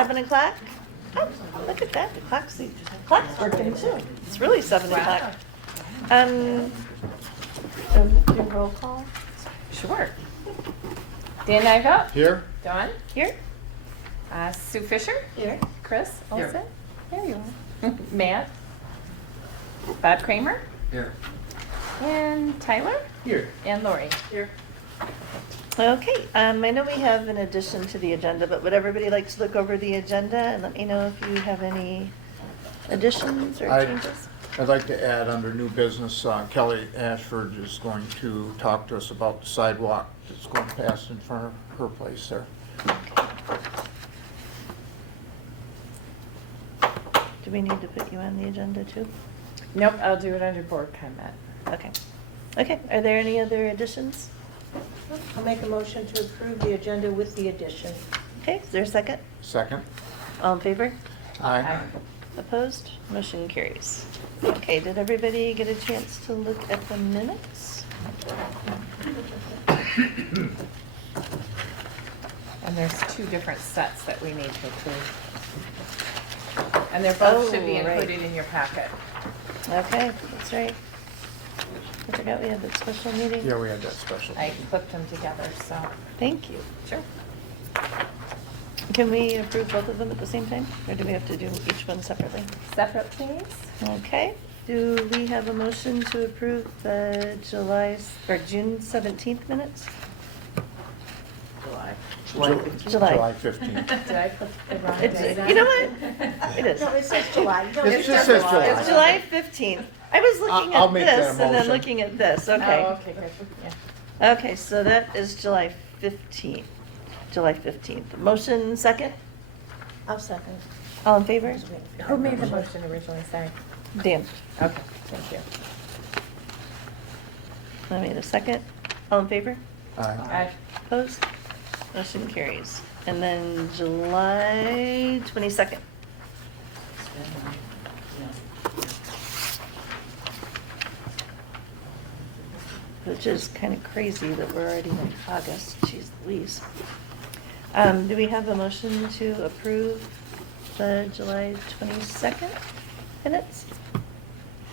7 o'clock. Oh, look at that, the clock's working too. It's really 7 o'clock. Do roll call? Sure. Dan Nyvelt? Here? Dawn? Here? Sue Fisher? Here. Chris Here. Olson? There you are. Matt? Bob Kramer? Here. And Tyler? Here. And Lori? Here. Okay, I know we have an addition to the agenda, but would everybody like to look over the agenda and let me know if you have any additions or changes? I'd like to add under new business, Kelly Ashford is going to talk to us about the sidewalk that's going to pass in front of her place there. Do we need to put you on the agenda too? Nope, I'll do it under board comment. Okay. Okay, are there any other additions? I'll make a motion to approve the agenda with the addition. Okay, is there a second? Second? All in favor? Aye. Opposed? Motion carries. Okay, did everybody get a chance to look at the minutes? And there's 2 different sets that we need to approve. And they're both should be Oh, right. included in your packet. Okay, that's right. I forgot we had that special meeting. Yeah, we had that special. I clipped them together, so. Thank you. Sure. Can we approve both of them at the same time, or do we have to do each one separately? Separate, please. Okay, do we have a motion to approve the June 17th minutes? July. July 15th. Did I put the wrong It's, date? you know what? It is. No, it says July. No, It just says July. It's July 15th. I was looking I'll at make that a this and then motion. looking at this, Oh, okay. okay, good, yeah. Okay, so that is July 15th. July 15th. Motion second? I'll second. All in favor? Who made the motion originally, sorry? Dan. Okay, thank you. I made a second. All in favor? Aye. Opposed? Motion carries. And then July 22nd. Which is kind of crazy that we're already in August, jeez Louise. Do we have a motion to approve the July 22nd minutes?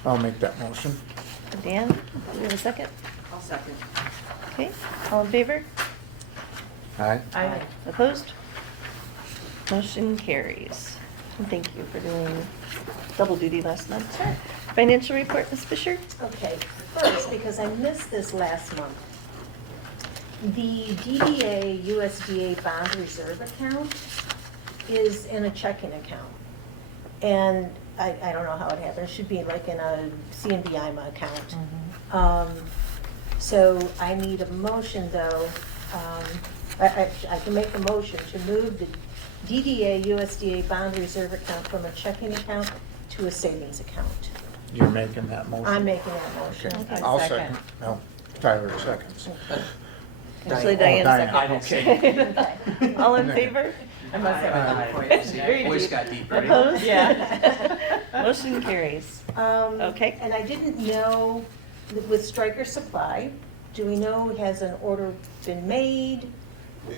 I'll make that motion. Dan, do we have a second? I'll second. Okay, all in favor? Aye. Aye. Opposed? Motion carries. And thank you for doing double duty last month. Sure. Financial report, Ms. Fisher? Okay, first, because I missed this last month, the DDA USDA bond reserve account is in a checking account. And I don't know how it happened. It should be like in a CNBIMA account. So I need a motion, though. I can make a motion to move the DDA USDA bond reserve account from a checking account to a savings account. You're making that motion? I'm making that motion. Okay. Okay. I'll Second. second. No, Tyler seconds. Actually, Diane. Diane Oh, second. Okay. All in favor? I must have. Very Voice deep. got deeper. Opposed? Yeah. Motion carries. Okay. And I didn't know, with Stryker Supply, do we know, has an order been made?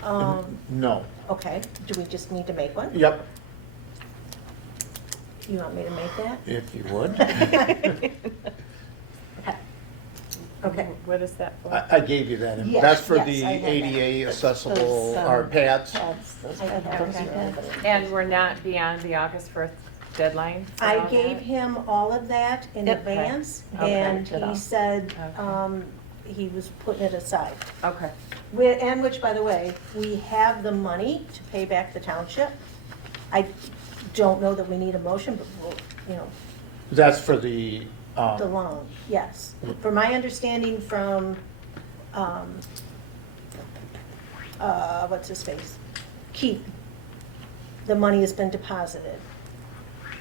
No. Okay, do we just need to make one? Yep, You want me to make that? if you would. Okay. What is that for? I gave you that. Yes, That's for yes, the I have that. ADA accessible, Those, our pads. Those I have pads, that. those pads. And we're not beyond the August 1st deadline? for I all gave that? him all of that in Yep. advance, Okay. and Good he off. said Okay. he was putting it aside. Okay. And which, by the way, we have the money to pay back the township. I don't know that we need a motion, but we'll, you know, That's for the, the loan, yes. From my understanding from, what's his face? Keith, the money has been deposited.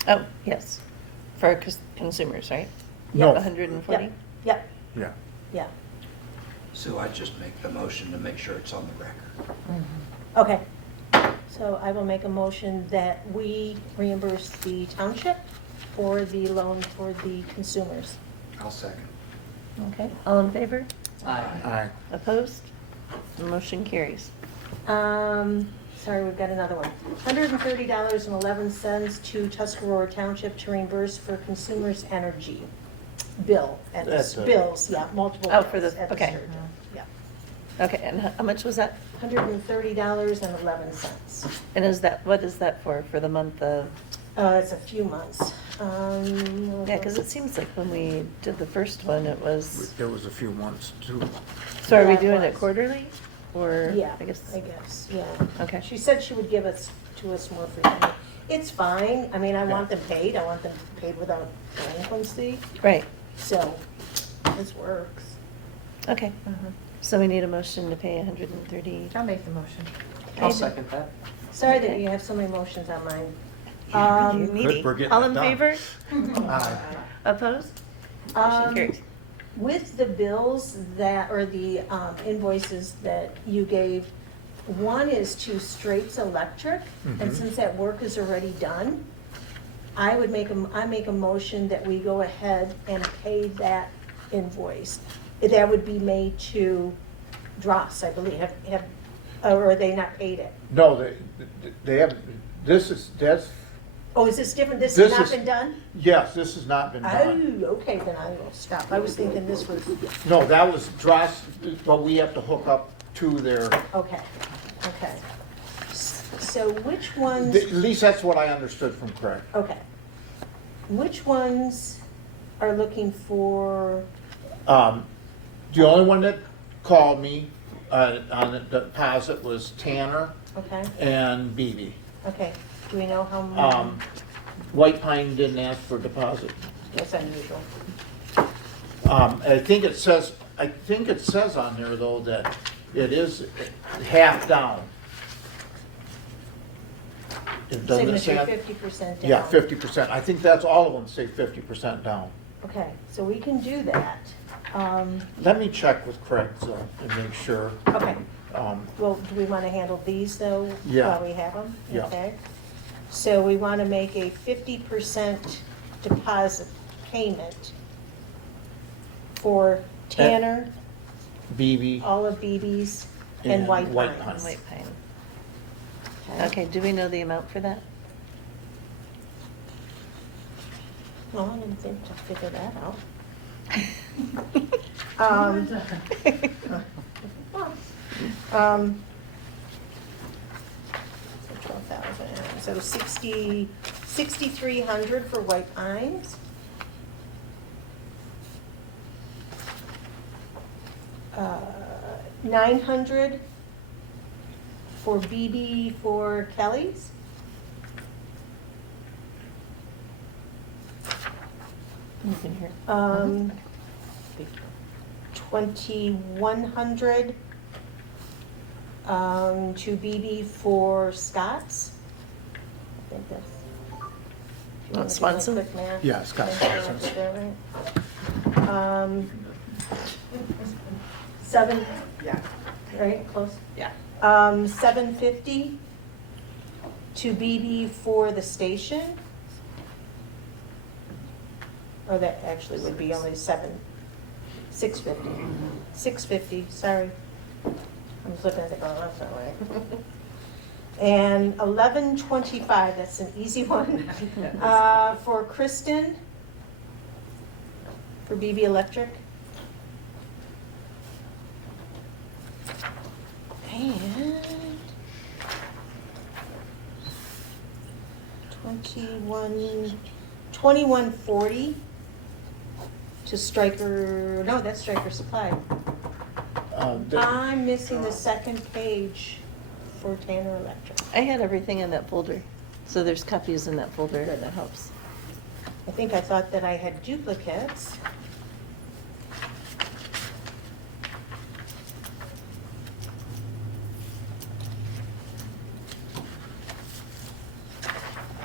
Oh, yes. For consumers, right? No. 140? Yep, yeah. yeah, So I just make the motion to make sure it's on the record. okay. So I will make a motion that we reimburse the township for the loan for the consumers. I'll second. Okay, all in favor? Aye. Opposed? Motion carries. sorry, we've got another one. $130.11 to Tuscarora Township to reimburse for consumers' energy bill. That's a- Bills, yeah, multiple. Oh, for the- bills at okay. Sturgeon. Yeah. Okay, and how much was that? $130.11. And what is that for the month of? It's a few months. Yeah, because it seems like when we did the first one, it was, There was a few months too. so are we Yeah, it doing it was. quarterly? Or, Yeah, I guess, yeah. Okay. She said she would give us, to us more frequently. It's fine, I mean, I want Yeah. them paid, I want them paid without delinquency, right, so this works. okay. So we need a motion to pay 130. I'll make the motion. I'll second that. Sorry Okay. that you have so many motions on mine. You meaty. we're getting All it in done. favor? Aye. Opposed? Motion carries. With the bills that, or the invoices that you gave, one is to Straits Electric, and Mhm. since that work is already done, I make a motion that we go ahead and pay that invoice. That would be made to Dross, I believe, or they not paid it? No, they haven't, that's, Oh, is this different, this has This not is- been done? yes, this has not been done. Oh, okay, then I will stop, I was thinking this was, No, that was Dross, but we have to hook up to their, okay. So which ones? at least that's what I understood from Craig. Okay. Which ones are looking for, The only one that called me on the deposit was Tanner okay, and Beebe. okay, do we know how many? White Pine didn't ask for deposit. That's unusual. I think it says on there though that it is half down. It doesn't it say Signature on- 50% down. Yeah, 50%. I think that's all of them say 50% down. Okay, so we can do that. Let me check with Craig though and make sure. Okay, Um, well, do we want to handle these though? Yeah. While we have them? Yeah. Okay. So we want to make a 50% deposit payment for Tanner, Beebe all of BB's, and White White Pines. Pine. White Pine. Okay, do we know the amount for that? Well, I didn't think to figure that out. So 12,000, so 6,300 for White Pines. Uh, 900 for BB for Kelly's. You can hear. 2,100 to BB for Scott's. I think that's. if you wanna do my Swanson? quick math. Yeah, Scott Make sure I Swanson's. did that right. 7, Yeah. right, close? Yeah. 750 to BB for the station. Or that actually would be only 650. 650, sorry. I was looking at it going, that's not right. And 1125, that's an easy one. For Kristen, for BB Electric. And 2140 to Stryker, no, that's Stryker Supply. I'm missing the second page for Tanner Electric. I had everything in that folder, so there's copies in that folder, and that helps. I think I thought that I had duplicates.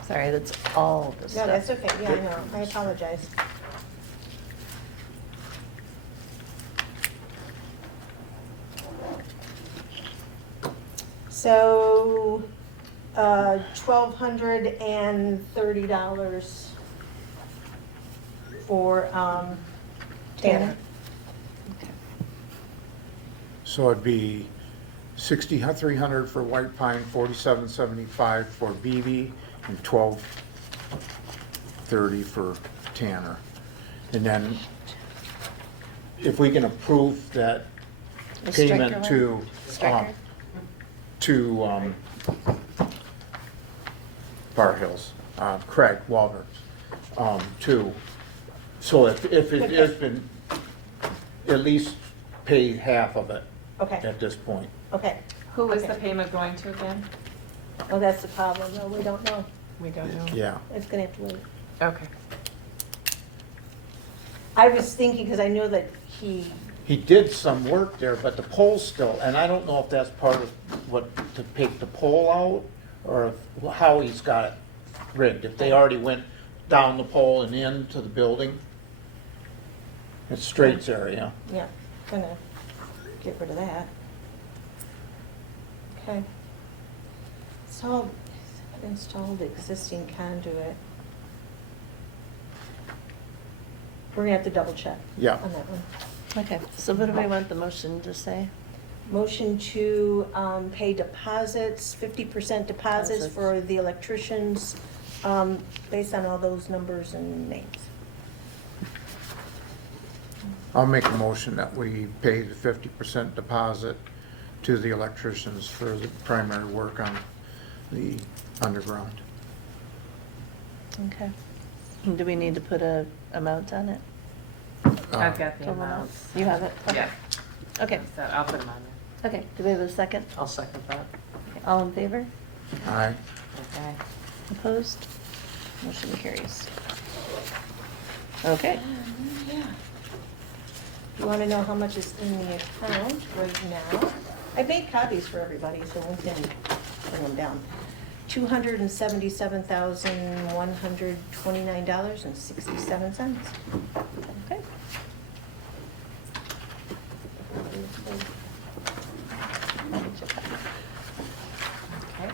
Sorry, that's all the No, stuff. that's okay, yeah, I know, I apologize. So, $1,230 for, Tanner. Okay. So it'd be $6,300 for White Pine, $47.75 for BB, and $12.30 for Tanner. And then if we can approve that The striker payment one? to, Striker? Bar Hills, Craig Walters, too. So if it has been, at least pay half of it Okay, at this point. okay. Who is the Okay. payment going to again? Oh, that's the problem, no, we don't know. We don't know. Yeah. It's gonna have to wait. Okay. I was thinking, because I know that he, He did some work there, but the pole's still, and I don't know if that's part of what, to take the pole out, or how he's got it rigged. If they already went down the pole and into the building. It's Straits area. yeah, gonna get rid of that. Okay. So, installed existing conduit. We're gonna have to double check Yeah. on that one. Okay, so what do we want the motion to say? Motion to pay deposits, 50% deposits Deposits. for the electricians, based on all those numbers and names. I'll make a motion that we pay the 50% deposit to the electricians for the primary work on the underground. Okay. And do we need to put a amount on it? I've got the Total amounts. You have it? Okay. Yeah. Okay, So I'll put them on okay, do we have a second? I'll second that. Okay, all in favor? Aye. there. Okay. Opposed? Motion carries. Okay, Yeah. You wanna know how much is in the account right now? I made copies for everybody, so we can bring them down. $277,129.67. okay. Okay.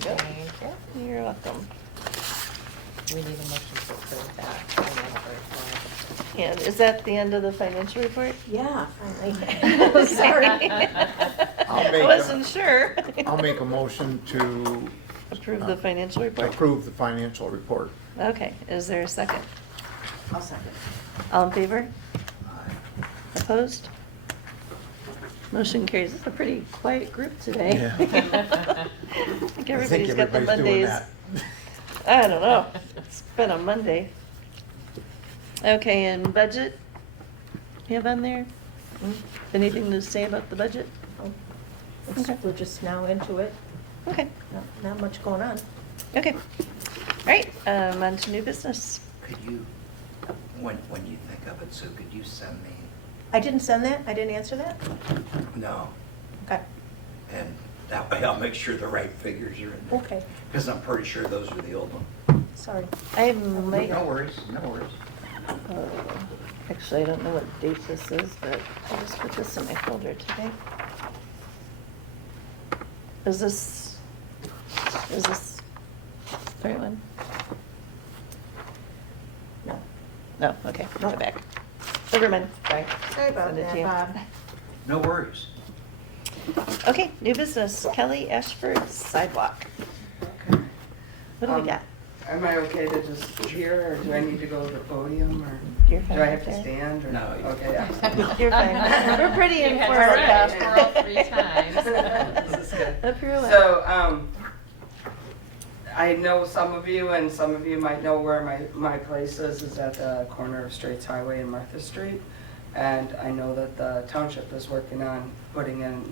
There Thank you. you go. You're welcome. We need a motion to approve that. financial report. Yeah, is that the end of the financial report? Yeah, finally. Sorry. I'll I make wasn't sure. I'll make a motion to Approve the financial report? approve the financial report. Okay, is there a second? I'll second. All in favor? Aye. Opposed? Motion carries. It's a pretty quiet group today. Yeah. I think everybody's got the everybody's doing Mondays. that. I don't know. It's been a Monday. Okay, and budget? You have on there? Anything to say about the budget? Okay. We're just now into it, Okay, not much going on. okay. All right, on to new business. Could you, when you think of it, Sue, could you send me? I didn't send that, I didn't answer that? No, Okay, and that way I'll make sure the right figures are in there. okay, Because I'm pretty sure those are the old ones. sorry. I might, No worries, no worries. actually, I don't know what date this is, but I just put this in my folder today. Is this the right one? No. No, okay, go back. Never mind, sorry. Sorry about Send it to that, you. Bob. No worries. Okay, new business, Kelly Ashford Sidewalk. What do we got? Am I okay to just hear, or do I need to go to the podium, or You're fine do I have to there. stand? Or? No, you- Okay, yeah. You're fine. We're pretty You had to informed. stretch for all 3 times. This is good. Up your way. So, I know some of you, and some of you might know where my place is at the corner of Straits Highway and Martha Street. And I know that the township is working on putting in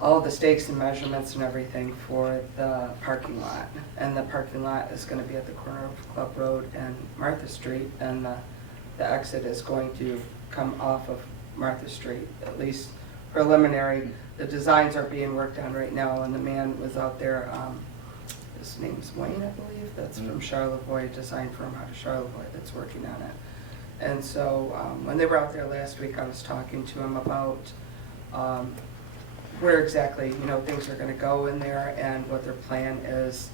all the stakes and measurements and everything for the parking lot. And the parking lot is gonna be at the corner of Club Road and Martha Street, and the exit is going to come off of Martha Street, at least preliminary. The designs are being worked on right now, and the man was out there, his name's Wayne, I believe, that's from Charlevoix, design firm out of Charlevoix, that's working on it. And so, when they were out there last week, I was talking to him about where exactly, things are gonna go in there and what their plan is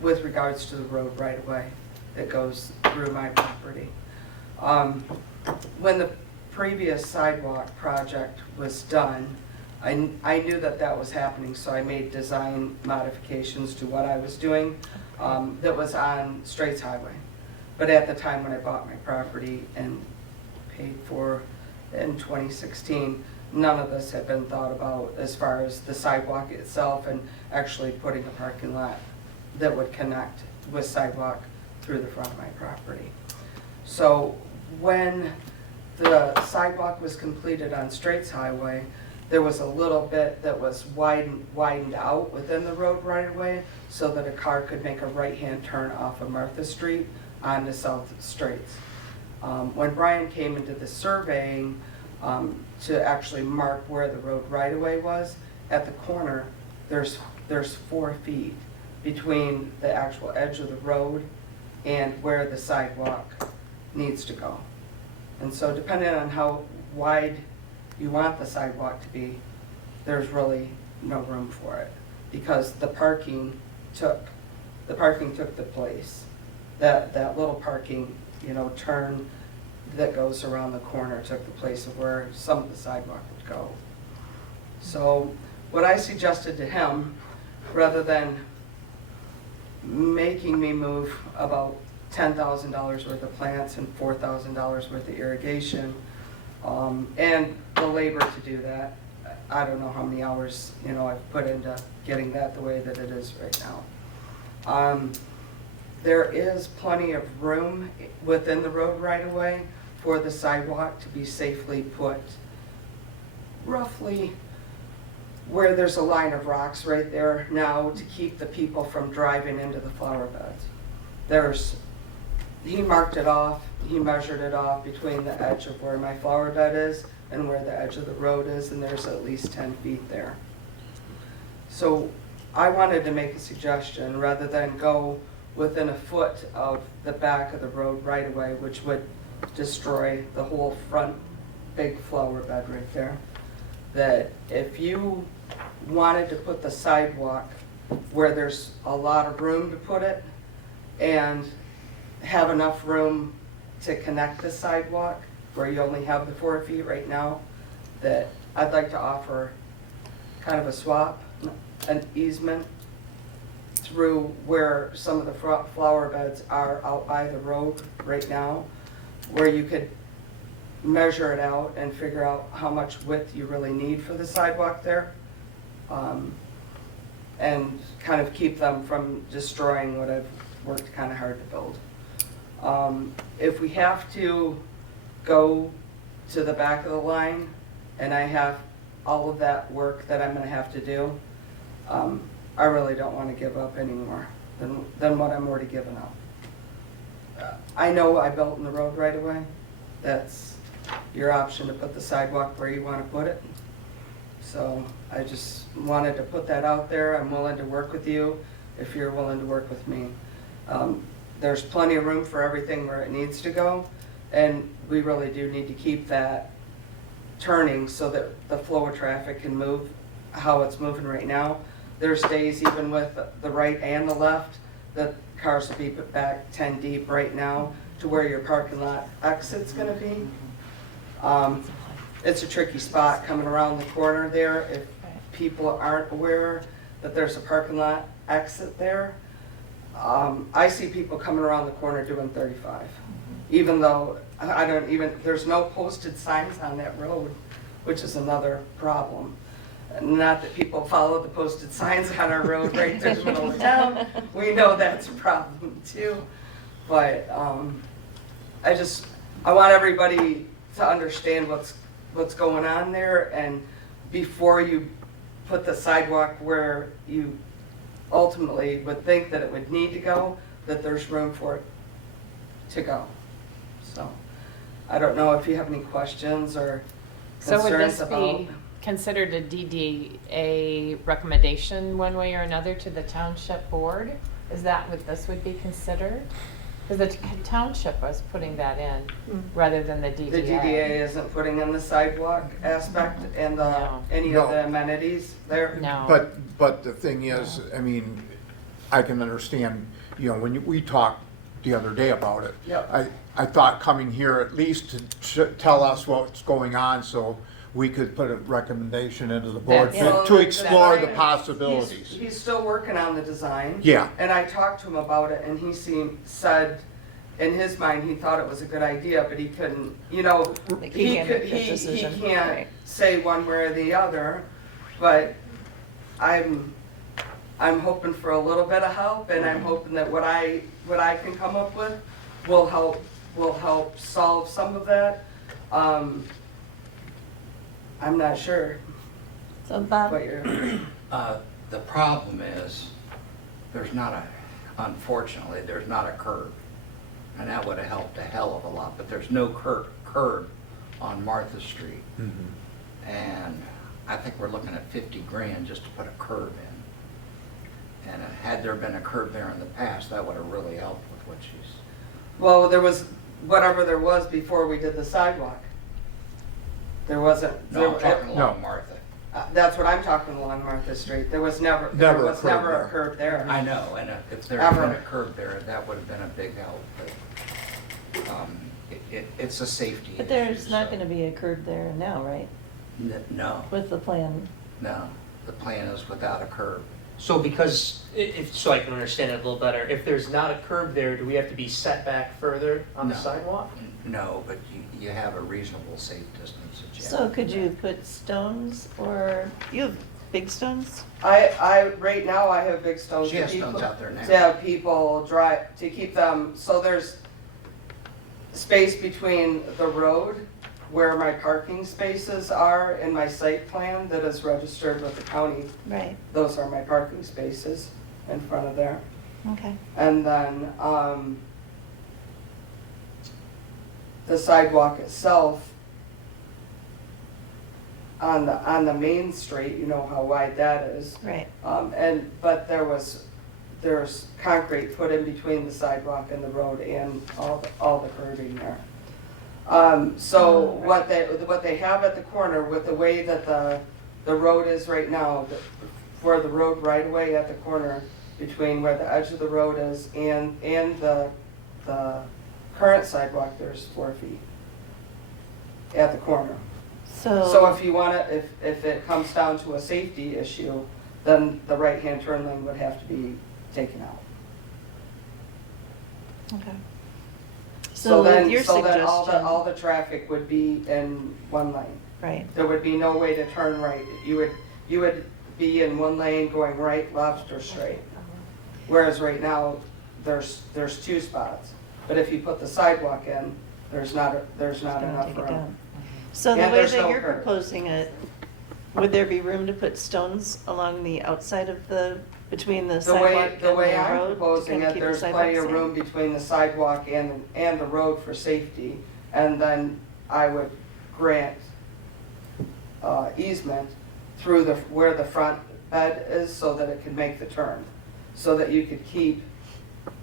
with regards to the road right away that goes through my property. When the previous sidewalk project was done, I knew that that was happening, so I made design modifications to what I was doing that was on Straits Highway. But at the time when I bought my property and paid for in 2016, none of this had been thought about as far as the sidewalk itself and actually putting a parking lot that would connect with sidewalk through the front of my property. So when the sidewalk was completed on Straits Highway, there was a little bit that was widened out within the road right of way so that a car could make a right-hand turn off of Martha Street onto South Straits. When Brian came into the surveying to actually mark where the road right of way was, at the corner, there's 4 feet between the actual edge of the road and where the sidewalk needs to go. And so depending on how wide you want the sidewalk to be, there's really no room for it because the parking took the place. That little parking, turn that goes around the corner took the place of where some of the sidewalk would go. So what I suggested to him, rather than making me move about $10,000 worth of plants and $4,000 worth of irrigation, and the labor to do that. I don't know how many hours, I've put into getting that the way that it is right now. There is plenty of room within the road right of way for the sidewalk to be safely put roughly where there's a line of rocks right there now to keep the people from driving into the flower beds. He marked it off, he measured it off between the edge of where my flower bed is and where the edge of the road is, and there's at least 10 feet there. So I wanted to make a suggestion, rather than go within a foot of the back of the road right away, which would destroy the whole front big flower bed right there, that if you wanted to put the sidewalk where there's a lot of room to put it and have enough room to connect the sidewalk where you only have the 4 feet right now, that I'd like to offer kind of a swap, an easement through where some of the flower beds are out by the road right now, where you could measure it out and figure out how much width you really need for the sidewalk there, and kind of keep them from destroying what I've worked kind of hard to build. If we have to go to the back of the line and I have all of that work that I'm going to have to do, I really don't want to give up any more than what I'm already giving up. I know I built in the road right away. That's your option to put the sidewalk where you want to put it. So I just wanted to put that out there. I'm willing to work with you if you're willing to work with me. There's plenty of room for everything where it needs to go, and we really do need to keep that turning so that the flow of traffic can move how it's moving right now. There's days even with the right and the left that cars will be put back 10 deep right now to where your parking lot exit's going to be. It's a tricky spot coming around the corner there if people aren't aware that there's a parking lot exit there. I see people coming around the corner doing 35, even though there's no posted signs on that road, which is another problem. Not that people follow the posted signs on our road right through the middle of town. We know that's a problem too. But I want everybody to understand what's going on there, and before you put the sidewalk where you ultimately would think that it would need to go, that there's room for it to go. So I don't know if you have any questions or So would concerns this about. be considered a DDA recommendation one way or another to the township board? Is that what this would be considered? Because the township was putting that in rather than the DDA. The DDA isn't putting in the sidewalk aspect and No. any of the amenities there? No. But the thing is, I mean, I can understand, when we talk the other day about it. Yep. I thought coming here at least to tell us what's going on, so we could put a recommendation into the board That's- to explore the He's- possibilities. He's still working on the design. Yeah. And I talked to him about it, and he said, in his mind, he thought it was a good idea, but he couldn't, you know, Like, he can't make that he decision. can't Right. say one way or the other, but I'm hoping for a little bit of help, and I'm hoping that what I can come up with will help solve some of that. I'm not sure So Bob, what you're, The problem is, unfortunately, there's not a curb. And that would have helped a hell of a lot, but there's no curb on Martha Street. And I think we're looking at 50 grand just to put a curb in. And had there been a curb there in the past, that would have really helped with what she's. well, there was whatever there was before we did the sidewalk. There wasn't. No, I'm talking No. along Martha. That's what I'm talking along Martha Street. There was never Never a there was curb never there. a curb there. I know, and if there had Ever. been a curb there, that would have been a big help, but it's a safety issue. but there's not so- gonna be a curb there now, right? No, With the plan. no, the plan is without a curb. So because, so I can understand it a little better, if there's not a curb there, do we have to be set back further on the No. sidewalk? No, but you have a reasonable safe distance that you have. So could you put stones or, you have big stones? Right now I have big stones. She to has keep- stones out there now. To have people drive, to keep them, so there's space between the road where my parking spaces are in my site plan that is registered with the county. Right, Those are my parking spaces in front of there. okay. And then, the sidewalk itself on the main street, you know how wide that is. Right, But there's concrete put in between the sidewalk and the road and all the curbing there. So what they have at the corner with the way that the road is right now, for the road right away at the corner between where the edge of the road is and the current sidewalk, there's 4 feet at the corner. So if you want to, if it comes down to a safety issue, then the right-hand turn lane would have to be taken out. okay. So with your So then all suggestion, the traffic would be in one lane. right, There would be no way to turn right. You would be in one lane going right, left, or straight. Whereas right now, there's 2 spots. But if you put the sidewalk in, there's not it's gonna enough take it room. down. So the And way there's that no you're curb. proposing it, would there be room to put stones along the outside of between the sidewalk and the The way I'm road? to proposing kinda it, keep the there's sidewalk plenty of safe? room between the sidewalk and the road for safety. And then I would grant easement through where the front bed is so that it can make the turn. So that you could keep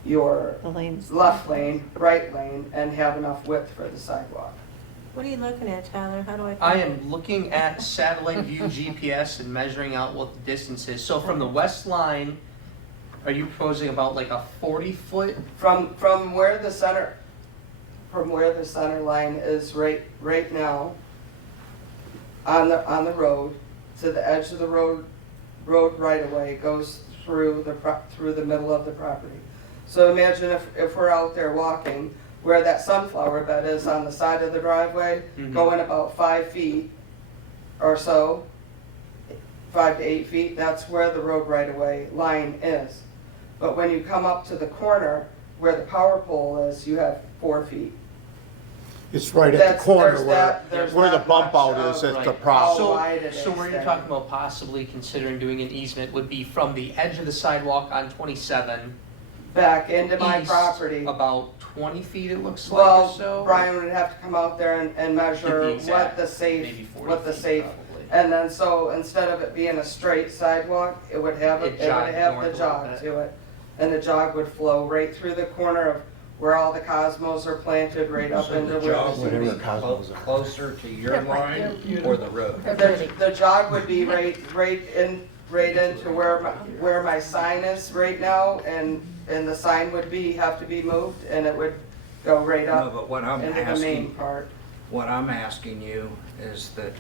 your The lanes. left lane, right lane, and have enough width for the sidewalk. What are you looking at, Tyler? How do I? I am looking at satellite view GPS and measuring out what the distance is. So from the west line, are you proposing about like a 40-foot? From where the center line is right now on the road to the edge of the road right away goes through the middle of the property. So imagine if we're out there walking where that sunflower bed is on the side of the driveway, Mhm. going about 5 feet or so, 5 to 8 feet, that's where the road right away line is. But when you come up to the corner where the power pole is, you have 4 feet. It's right at the That's- corner there's where the not bump much out is of at the Right. problem. how wide it So is where you're there. talking about possibly considering doing an easement would be from the edge of the sidewalk on 27 Back into my east property. about 20 feet it looks like or Well, so. Brian would have to come out there and Get measure the what exact, the maybe safe, 40 what the feet safe. probably. And then so instead of it being a straight sidewalk, it would have It jogged north a the little jog bit. to it. And the jog would flow right through the corner of where all the cosmos are planted, right up So into the jog where. would be Whatever Cosmos are. closer to your line or the road? The jog would be right into where my sign is right now, and and the sign would have to be moved, and it would go right No, up but what I'm into the main asking, part. what I'm asking you is that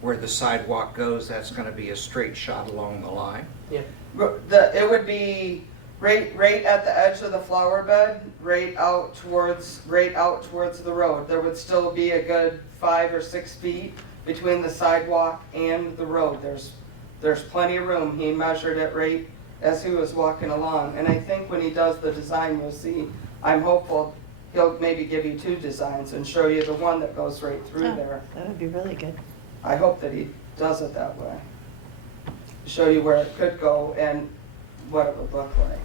where the sidewalk goes, that's gonna be a straight shot along the line? It would be right at the edge of the flower bed, right out towards the road. There would still be a good 5 or 6 feet between the sidewalk and the road. There's plenty of room. He measured it right as he was walking along. And I think when he does the design, you'll see, I'm hopeful he'll maybe give you 2 designs and show you the one that goes right through Oh, there. That would be really good. I hope that he does it that way. Show you where it could go and what it would look like.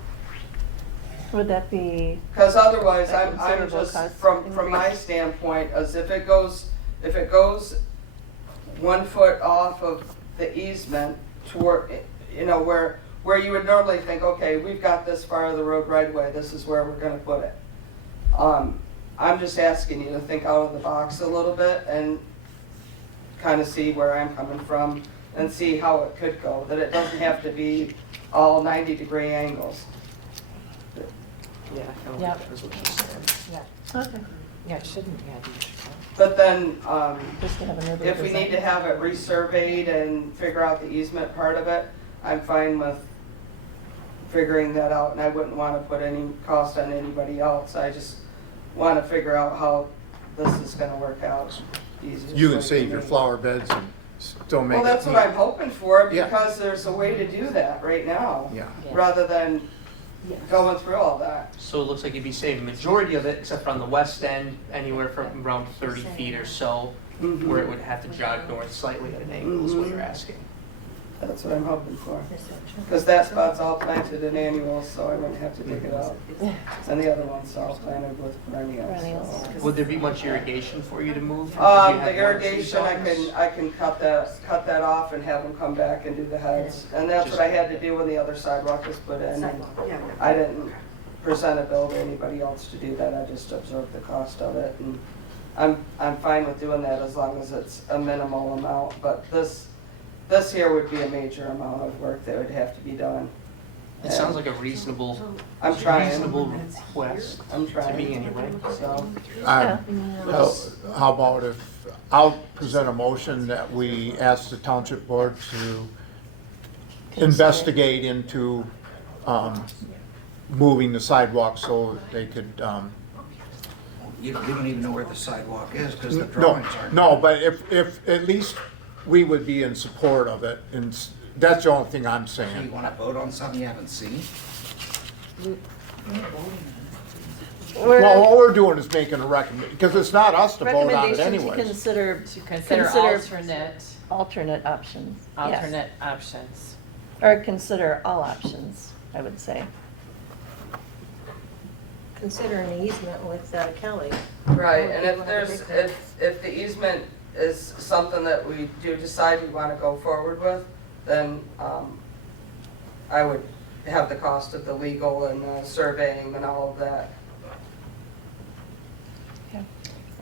Would that be, Because otherwise, A I'm considerable just, cost from my increase. standpoint, as if it goes 1 foot off of the easement toward, where you would normally think, okay, we've got this far of the road right away, this is where we're gonna put it. I'm just asking you to think out of the box a little bit and kind of see where I'm coming from and see how it could go, that it doesn't have to be all 90-degree angles. Yeah, I don't Yeah. think that's what she's saying. Yeah, okay, yeah, it shouldn't be ideal. But then, just to have another if we need to design. have it resurveyed and figure out the easement part of it, I'm fine with figuring that out, and I wouldn't want to put any cost on anybody else. I just want to figure out how this is going to work out easiest You way can for save your me. flower beds and still make it. Well, that's what neat. I'm hoping for, Yeah. because there's a way to do that right now, Yeah. rather than going through all that. So it looks like you'd be saving majority of it, except for on the west end, anywhere from around 30 feet or so, Mhm. where it would have to jog north slightly at an angle is what you're asking. That's what I'm hoping for. Because that spot's all planted in annuals, so I wouldn't have to dig it up. And the other one's all planted with perennials. Perennials. so. Would there be much irrigation for you to move? Would you have The more irrigation, I trees? can cut that off and have them come back and do the heads. And that's what I had to do when the other sidewalk was put in. and I didn't present a bill to anybody else to do that, I just absorbed the cost of it. And I'm fine with doing that as long as it's a minimal amount, but this here would be a major amount of work that would have to be done. It sounds like a reasonable, I'm trying, reasonable request I'm to trying. me anyway. So, How about if, I'll present a motion that we ask the township board to investigate into moving the sidewalk so they could, You don't even know where the sidewalk is, because the no, drawings aren't. no, but if, at least we would be in support of it, and that's the only thing I'm So you saying. wanna vote on something you haven't seen? Well, all we're doing is making a recommend, because it's not us to vote on it Recommendation to anyways. consider, To consider alternate options. Yes. alternate options. Or consider all options, I would say. Consider an easement with Kelly. right, and if the easement is something that we do decide we want to go forward with, then I would have the cost of the legal and surveying and all of that.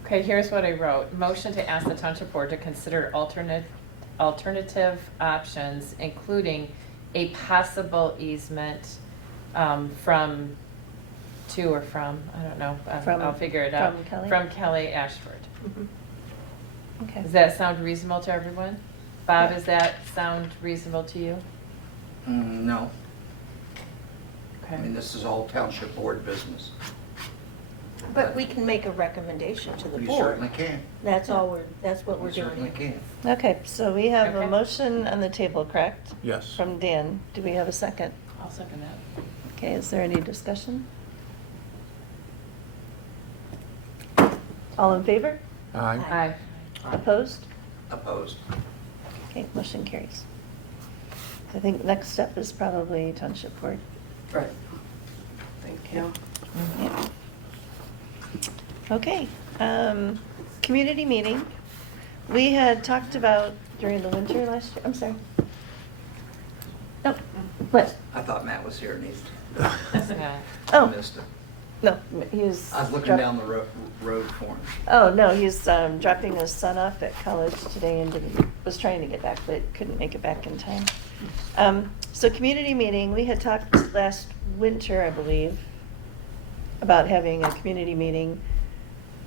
Okay, here's what I wrote. Motion to ask the township board to consider alternative options, including a possible easement from, to or from, I don't know, From- I'll figure it out. from Kelly? From Kelly Ashford. Okay. Does that sound reasonable to everyone? Bob, does that sound reasonable to you? No, I Okay. mean, this is all township board business. But we can make a recommendation to the You board. certainly can. That's what we're You certainly doing. can. Okay, so we have a Okay. motion on the table, correct? Yes. From Dan. Do we have a second? I'll second that. Okay, is there any discussion? All in favor? Aye. Aye. Opposed? Opposed. Okay, motion carries. I think next step is probably township board. Right. Thank you. Yeah. Okay, community meeting. We had talked about during the winter last year, I'm sorry. Oh, what? I thought Matt was here and he Yeah. Oh, missed it. no, he was. I was looking drop- down the road for him. Oh, no, he's dropping his son off at college today and was trying to get back, but couldn't make it back in time. So community meeting, we had talked last winter, I believe, about having a community meeting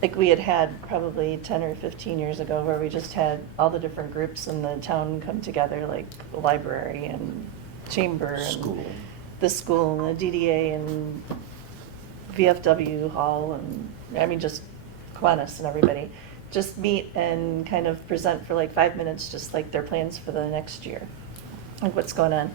like we had probably 10 or 15 years ago, where we just had all the different groups in the town come together, like the library and chamber and School. the school and the DDA and VFW hall and, I mean, just Kiwanis and everybody. Just meet and kind of present for like 5 minutes, just like their plans for the next year, like what's going on.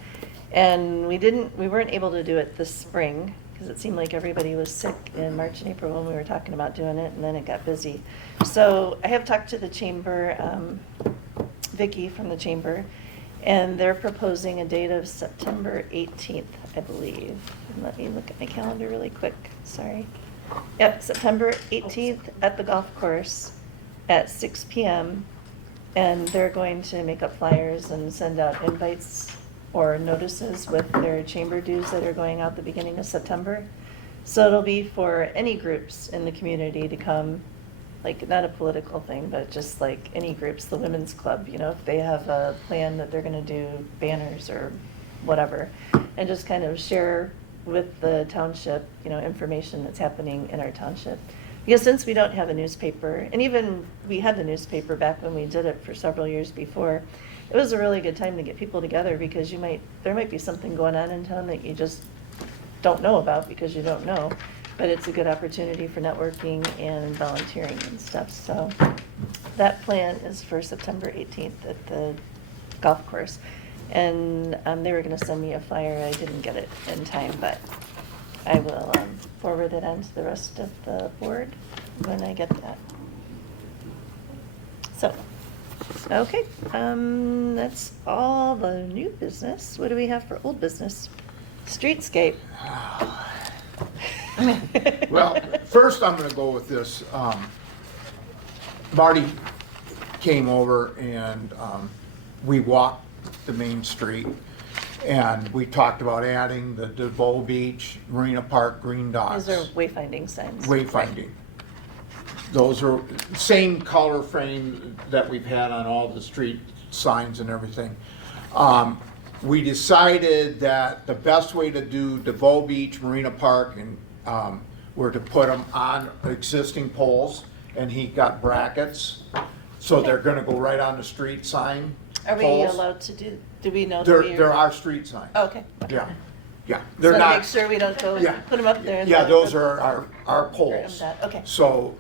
And we weren't able to do it this spring, because it seemed like everybody was sick in March and April when we were talking about doing it, and then it got busy. So I have talked to the chamber, Vicky from the chamber, and they're proposing a date of September 18th, I believe. And let me look at my calendar really quick, sorry. Yep, September 18th at the golf course at 6 p.m. And they're going to make up flyers and send out invites or notices with their chamber dues that are going out the beginning of September. So it'll be for any groups in the community to come, like not a political thing, but just like any groups, the women's club, you know, if they have a plan that they're gonna do banners or whatever, and just kind of share with the township, you know, information that's happening in our township. Because since we don't have a newspaper, and even we had the newspaper back when we did it for several years before, it was a really good time to get people together, because there might be something going on in town that you just don't know about because you don't know, but it's a good opportunity for networking and volunteering and stuff. So that plan is for September 18th at the golf course. And they were gonna send me a flyer. I didn't get it in time, but I will forward it on to the rest of the board when I get that. So, okay, that's all the new business. What do we have for old business? Streetscape. Well, first I'm gonna go with this. Marty came over and we walked the main street, and we talked about adding the DeVoe Beach, Marina Park, Green Dots. Those are wayfinding signs. Wayfinding. Those are same color frame that we've had on all the street signs and everything. We decided that the best way to do DeVoe Beach, Marina Park, and were to put them on existing poles, and he got brackets, so they're gonna go right on the street sign Are we poles. allowed to do we know that we are? There are street signs. Oh, okay. Yeah, yeah. So They're to not. make sure we don't go Yeah. put them up there. And Yeah, let- those are our or poles. that, okay. So,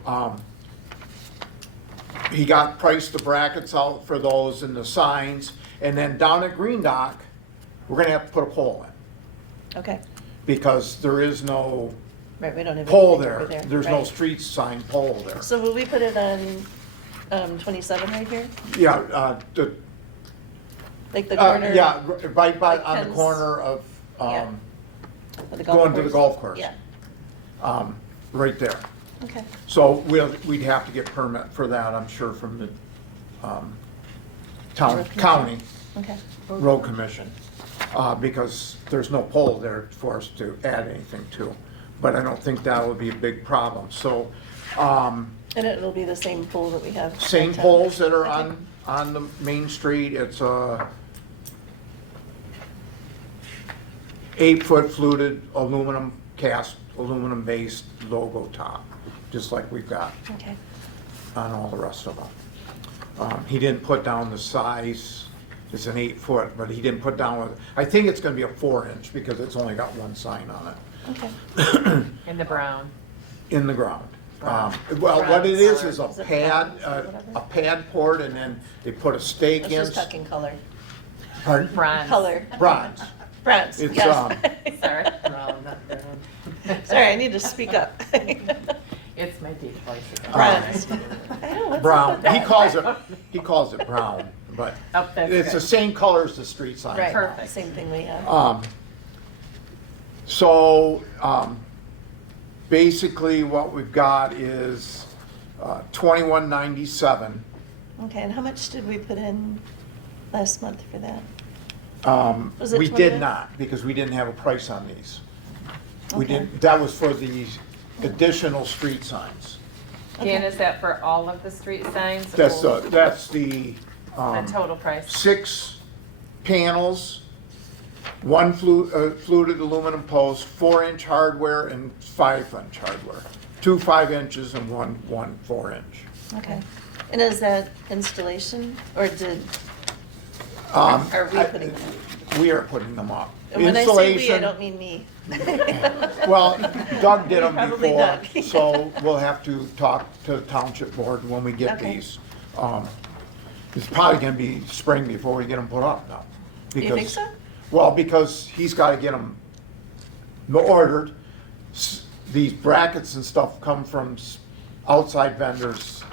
he got priced the brackets out for those and the signs, and then down at Green Dock, we're gonna have to put a pole in, Okay, because there is no right, we don't have. pole anything over there. There's no right. street sign pole there. So will we put it on 27 right here? Yeah, Like the corner? yeah, right by, like on the Ken's- corner of, Yeah. Of the golf going to the course? golf course. Yeah, Right there. okay. So we'd have to get permit for that, I'm sure, from the, town, Road commission. county Okay, road commission, because there's no pole there for us to add anything to. But I don't think that would be a big problem, so, and it'll be the same pole that we have. same downtown. poles that are Okay. on the main street, it's a 8-foot fluted aluminum cast, aluminum based logo top, just like we've got Okay, on all the rest of them. He didn't put down the size, it's an 8-foot, but he didn't put down, I think it's gonna be a 4-inch, because it's only got one sign on it, okay, In the brown. in the ground. Brown. Well, what it is a Is it pad, bronze or whatever? a pad poured, and then they put a stake let's in. just talk in color. Pardon? Bronze. Color. Bronze. Bronze, It's, yes. Sorry. Brown, not brown. Sorry, I need to speak up. It's my deep voice again. Bronze. I know, what's Brown, up with he that? calls it brown, but Oh, that's it's the good. same color as the street sign. Right, Perfect. same thing we have. So, basically what we've got is, $21.97. Okay, and how much did we put in last month for that? Was it We 29? did not, because we didn't have a price on these. We Okay. didn't, that was for the additional street signs. Dan, is that for all of the street signs? That's or the, The total price? 6 panels one fluted aluminum post, 4-inch hardware and 5-inch hardware. 2 5 inches and one 4-inch. Okay. And is that installation, or did, Um, are we I- putting them up? We are putting them up. And when I say we, I Installation- don't mean me. Well, Doug did them Probably before, Doug. so we'll have to talk to the township board when we get Okay. these. It's probably gonna be spring before we get them put up now. You think because- so? Well, because he's gotta get them ordered. These brackets and stuff come from outside vendors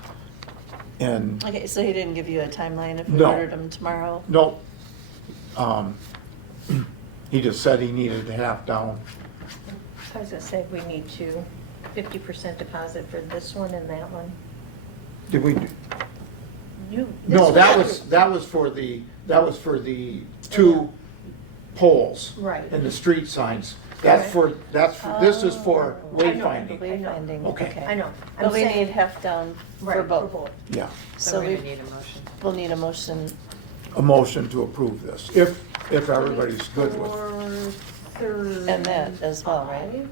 and, Okay, so he didn't give you a timeline if we No. ordered them tomorrow? no. He just said he needed to have down. I was gonna say, we need to 50% deposit for this one and that one. Did we? You. No, this that one- was for the 2 poles. Right. And the street signs. This is for Oh. wayfinding. Wayfinding, Okay. okay. I know. I'm But we saying- need half down Right, for both. Yeah, So So we we need a motion. will need a motion. a motion to approve this, if everybody's good with. 24, And that as well, right?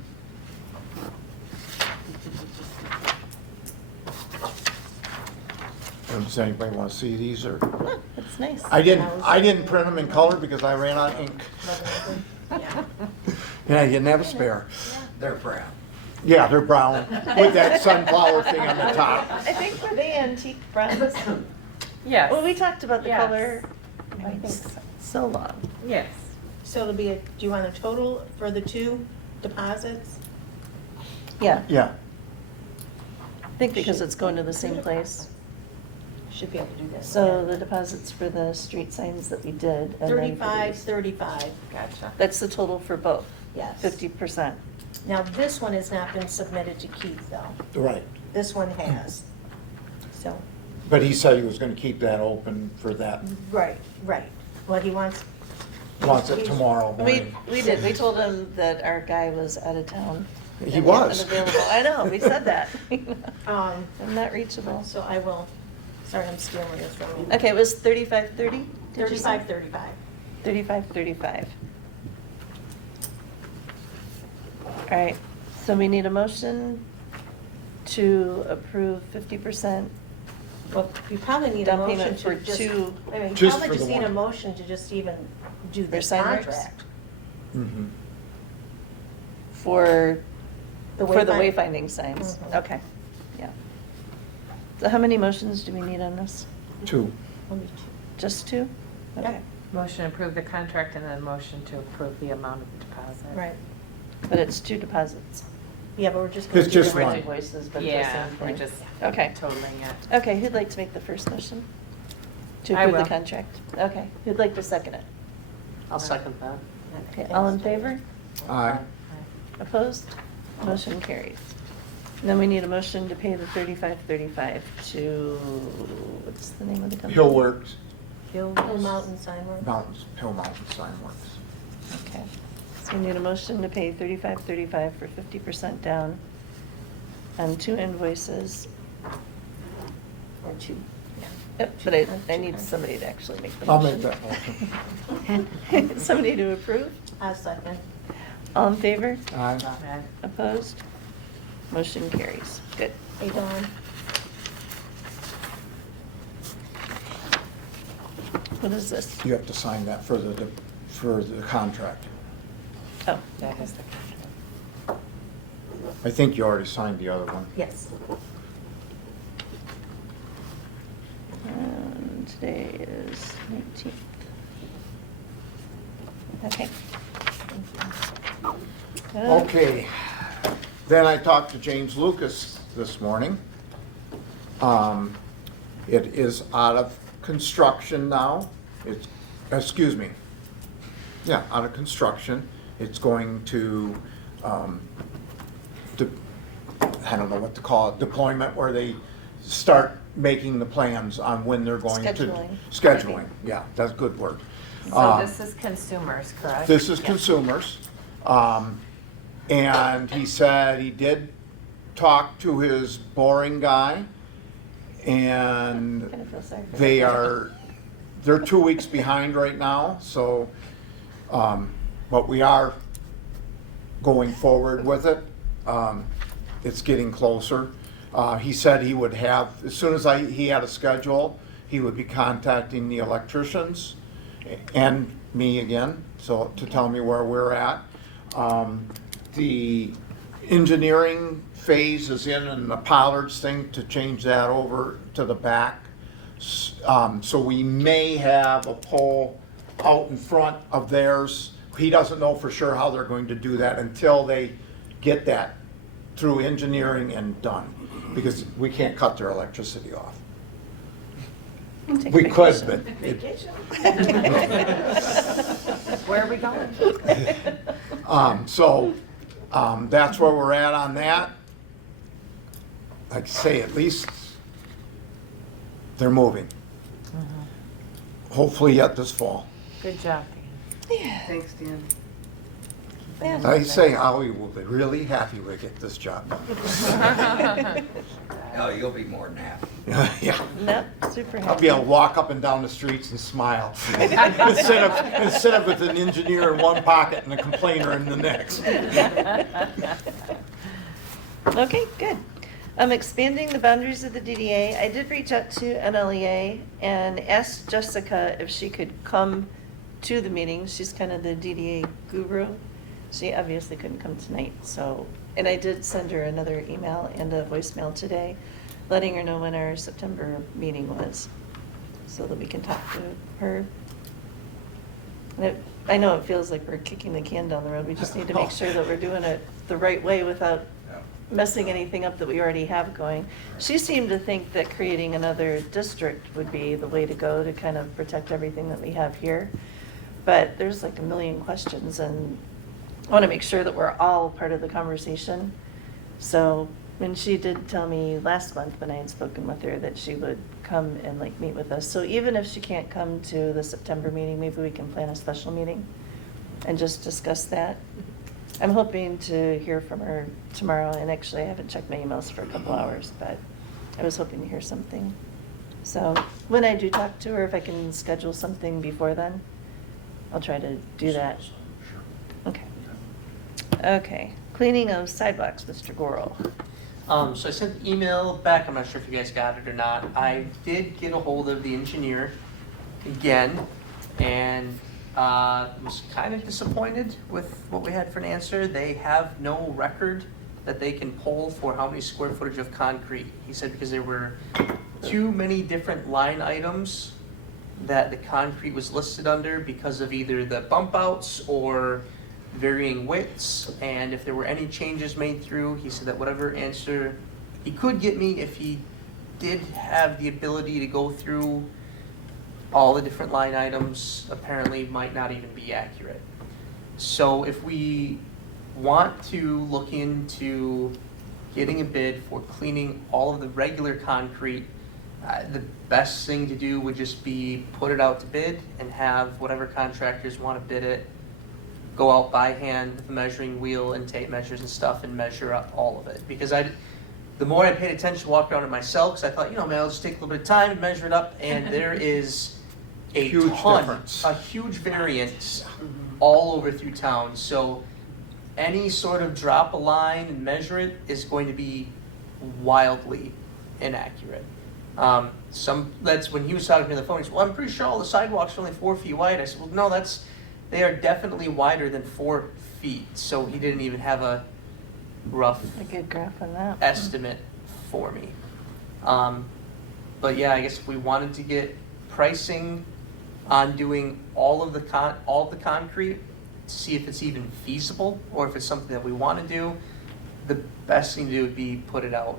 35. Does anybody want to see these or? Huh, that's nice. I didn't print them in color because I ran out of ink. Yeah. And I didn't have a spare. They're brown. Yeah, they're brown with that sunflower thing on the top. I think for the antique bronze. Yes. Well, we talked about the Yes. color I think so long. Yes. So it'll be do you want a total for the 2 deposits? Yeah, Yeah, I think because it's going to the same place. Should be able to do that. So the deposits for the street signs that we did. and then for 35, these. 35, Gotcha. That's the total for both, yes. 50%. Now, this one has not been submitted to Keith, though. right. This one has. So, But he said he was going to keep that open for that. right. What he wants, Wants it tomorrow We morning. did, we told him that our guy was out of town. He and was. unavailable. I know, we said that. um, I'm not reachable. so I will, sorry, I'm stealing this from you. Okay, it was 35-30? 35, 35. 35-35. All right, so we need a motion to approve 50%. Well, you probably need a Down motion payment to for just. 2 I mean, you Just probably for just the need a one. motion to just even do For this sign works? contract. Mhm. for the wayfind- wayfinding signs. Mhm. Okay, yeah. So how many motions do we need on this? 2. Only 2. Just 2? Yep. Okay. Motion to approve the contract and then motion to approve the amount of deposit. Right. But it's 2 deposits. Yeah, but we're just. It's gonna do just the- one. Invoices, but the Yeah, same we're thing. just Okay. totaling it. Okay, who'd like to make the first motion? To I approve the will. contract? Okay, who'd like to second it? I'll second that. Okay, all in favor? Aye. Opposed? Motion carries. And then we need a motion to pay the 35-35 to, what's the name of the company? Hillworks, Hill Hill Mountain Sign Works. Hill Mountain Sign Works. Okay, so we need a motion to pay 35-35 for 50% down on 2 invoices. Or 2, yeah. Yep, but I need somebody to actually make the I'll motion. make that motion. Somebody to approve? I'll second. All in favor? Aye. Aye. Opposed? Motion carries. Good. Hey, Dawn. What is this? You have to sign that for the contract. Oh, That is the contract. I think you already signed the other one. Yes. and today is 19th. Okay. Okay, then I talked to James Lucas this morning. It is out of construction now. It's, excuse me. Yeah, out of construction. It's going to, I don't know what to call it, deployment, where they start making the plans on when they're going to. Scheduling. Scheduling, yeah, that's a good word. So this is consumers, correct? This is consumers. And he said he did talk to his boring guy, and Kind of feel sorry for they that. are, they're 2 weeks behind right now, so But we are going forward with it. It's getting closer. He said he would have, as soon as he had a schedule, he would be contacting the electricians and me again, so to tell me where we're at. The engineering phase is in, and the pollards thing to change that over to the back. So we may have a pole out in front of theirs. He doesn't know for sure how they're going to do that until they get that through engineering and done, because we can't cut their electricity off. Take We could, vacation. but Vacation. Where are we going? that's where we're at on that. Like I say, at least they're moving. Hopefully yet this fall. Good job, Thanks, Dan. Yeah. I say Howie will be really happy we get this job done. Dan. Oh, you'll be more than happy. Yeah. No, super happy. I'll be able to walk up and down the streets and smile instead of with an engineer in one pocket and a complainer in the next. Okay, good. Expanding the boundaries of the DDA. I did reach out to NLEA and asked Jessica if she could come to the meeting. She's kind of the DDA guru. She obviously couldn't come tonight, so, and I did send her another email and a voicemail today, letting her know when our September meeting was, so that we can talk to her. And I know it feels like we're kicking the can down the road. We just need to make sure that we're doing it the right way without messing anything up that we already have going. She seemed to think that creating another district would be the way to go to kind of protect everything that we have here. But there's like a million questions, and I want to make sure that we're all part of the conversation. So, and she did tell me last month when I had spoken with her that she would come and like meet with us. So even if she can't come to the September meeting, maybe we can plan a special meeting and just discuss that. I'm hoping to hear from her tomorrow, and actually I haven't checked my emails for a couple hours, but I was hoping to hear something. So when I do talk to her, if I can schedule something before then, I'll try to do that. Okay. Okay, cleaning of sidewalks, Mr. Gorel. So I sent the email back, I'm not sure if you guys got it or not. I did get a hold of the engineer again, and was kind of disappointed with what we had for an answer. They have no record that they can pull for how many square footage of concrete. He said because there were too many different line items that the concrete was listed under because of either the bump outs or varying widths, and if there were any changes made through, he said that whatever answer he could get me, if he did have the ability to go through all the different line items, apparently might not even be accurate. So if we want to look into getting a bid for cleaning all of the regular concrete, the best thing to do would just be put it out to bid and have whatever contractors want to bid it go out by hand with a measuring wheel and tape measures and stuff and measure up all of it. Because the more I paid attention, walked around it myself, because I thought, man, I'll just take a little bit of time and measure it up, and there is a Huge ton, difference. a huge variance all over through town. So any sort of drop a line and measure it is going to be wildly inaccurate. That's when he was talking to me on the phone. He said, "Well, I'm pretty sure all the sidewalks are only 4 feet wide." I said, "Well, no, they are definitely wider than 4 feet." So he didn't even have a rough A good graph on that. estimate for me. But yeah, I guess if we wanted to get pricing on doing all of the concrete, to see if it's even feasible or if it's something that we want to do, the best thing to do would be put it out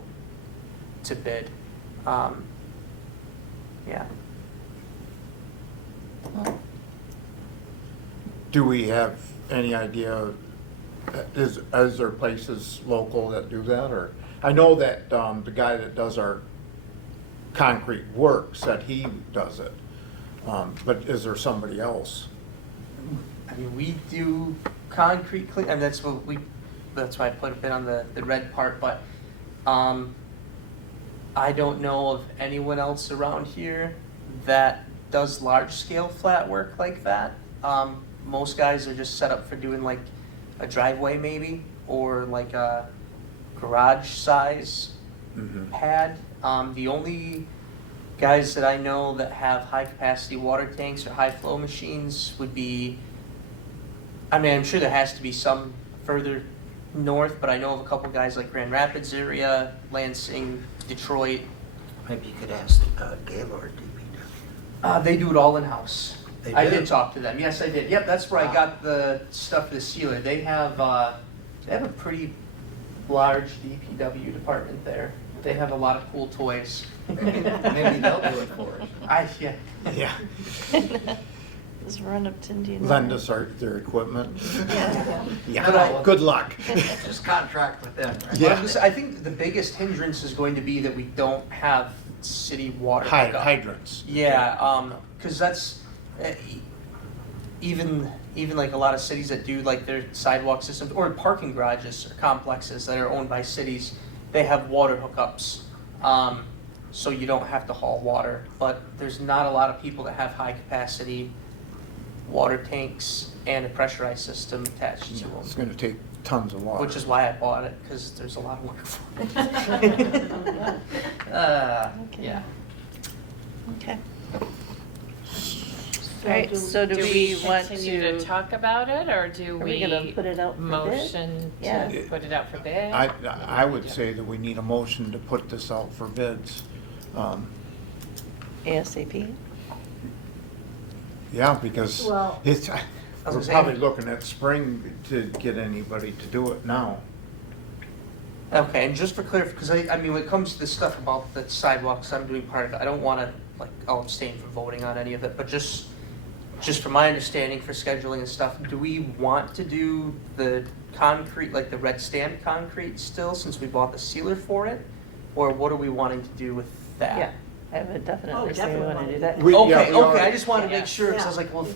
to bid. Yeah. Do we have any idea, is there places local that do that, or? I know that the guy that does our concrete work said he does it, but is there somebody else? I mean, we do concrete clean, and that's why I put a bit on the red part, but I don't know of anyone else around here that does large scale flat work like that. most guys are just set up for doing like a driveway maybe, or like a garage size pad. The only guys that I know that have high capacity water tanks or high flow machines would be, I mean, I'm sure there has to be some further north, but I know of a couple guys like Grand Rapids area, Lansing, Detroit. Maybe you could ask Gaylord DPW. They do it all in-house. They I do? did talk to them. Yes, I did. Yep, that's where I Wow. got the stuff for the sealer. They have a pretty large DPW department there. They have a lot of cool toys. Maybe they'll do it for us. Yeah. Yeah. Just run up to Indian. Lend us their equipment. Yeah. Yeah, good luck. Just contract with them, right? Yeah. I think the biggest hindrance is going to be that we don't have city water hookup. Hydrants. Yeah, because that's even like a lot of cities that do like their sidewalk systems or parking garages or complexes that are owned by cities, they have water hookups, so you don't have to haul water. But there's not a lot of people that have high capacity water tanks and a pressurized system attached to It's them, gonna take tons of water. which is why I bought it, because there's a lot of work for it. Okay. Yeah. Okay. All right, so do we want continue to, to talk about it, or do are we gonna put it out for bid? motion Yeah. to put it out for bid? I would say that we need a motion to put this out for bids. ASAP? Yeah, because Well- it's, was we're gonna say- probably looking at spring to get anybody to do it now. Okay, and just for clarification, because I mean, when it comes to this stuff about the sidewalks, I'm doing part of it. I don't want to, like, I'll abstain from voting on any of it, but just from my understanding for scheduling and stuff, do we want to do the concrete, like the red stand concrete still, since we bought the sealer for it? Or what are we wanting to do with that? Yeah, I would definitely Oh, say we definitely want to wanna do do that. that. We- yeah, Okay, we already- I just wanted to Yeah. make sure, because I was like, well,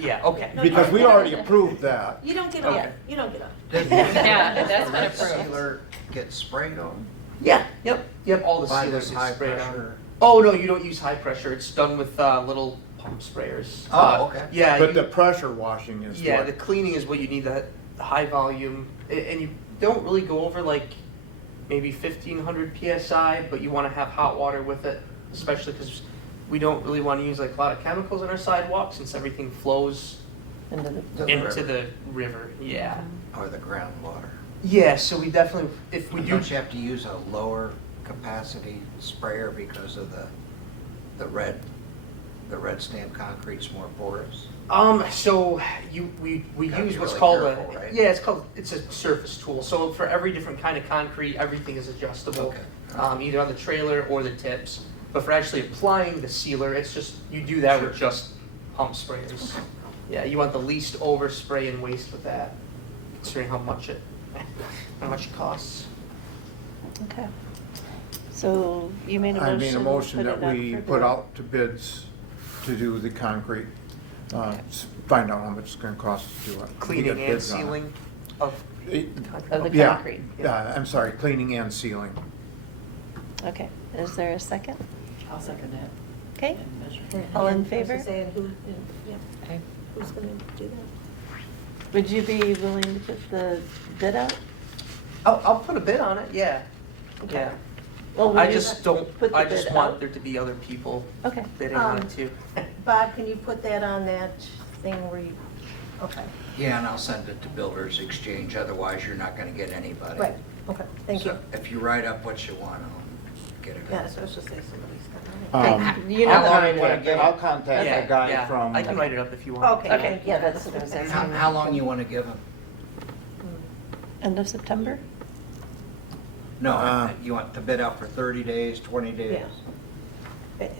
yeah, okay. No, Because we already approved that. You don't get Okay. up, you don't get up. Yeah, that's been Red approved. Sealer gets sprayed on Yeah, yep, all the by sealers this is high sprayed on. pressure. Oh, no, you don't use high pressure. It's done with little pump sprayers. Oh, okay. Yeah. But you- the pressure washing is Yeah, what? the cleaning is what you need, the high volume, and you don't really go over like maybe 1,500 PSI, but you want to have hot water with it, especially because we don't really want to use like a lot of chemicals on our sidewalks since everything flows Into the, The into river. the river. Yeah. Or the groundwater. Yeah, so we definitely, if we do, Don't you have to use a lower capacity sprayer because of the red stand concrete's more porous? so we Gotta use be what's really called careful, right? it's a surface tool. So for every different kind of concrete, everything is adjustable. Okay. Either on the trailer or the tips. But for actually applying the sealer, it's just, you do that with just pump sprayers. Yeah, you want the least overspray and waste with that, considering how much it costs. okay. So you made a I motion. made a motion put that it out we for put bid. out to bids to do the concrete. Find out how much it's gonna cost to do it. We Cleaning got and bids on it. sealing of, Of the Yeah, concrete. I'm sorry, cleaning and sealing. Okay, is there a second? I'll second that. Okay, And measure. all in I was favor? just saying, yeah, Okay. who's gonna do that? Would you be willing to put the bid out? I'll put a bid on it, yeah. Okay. Yeah. Well, I will you just don't, put the I just bid want out? there to be other people Okay, bidding on it too. Bob, can you put that on that thing where you, okay, Yeah, and I'll send it to Builders Exchange, otherwise you're not gonna get anybody. right, okay, thank you. So if you write up what you want, I'll get it. Yeah, so I was just saying somebody's got it. you know I'll how I contact- do it. I'll contact Yeah, the guy yeah. from. I can write it up if you want. Okay. Okay, yeah, that's what I was asking. How long you wanna give them? End of September? No, you want the bid out for 30 days, 20 days?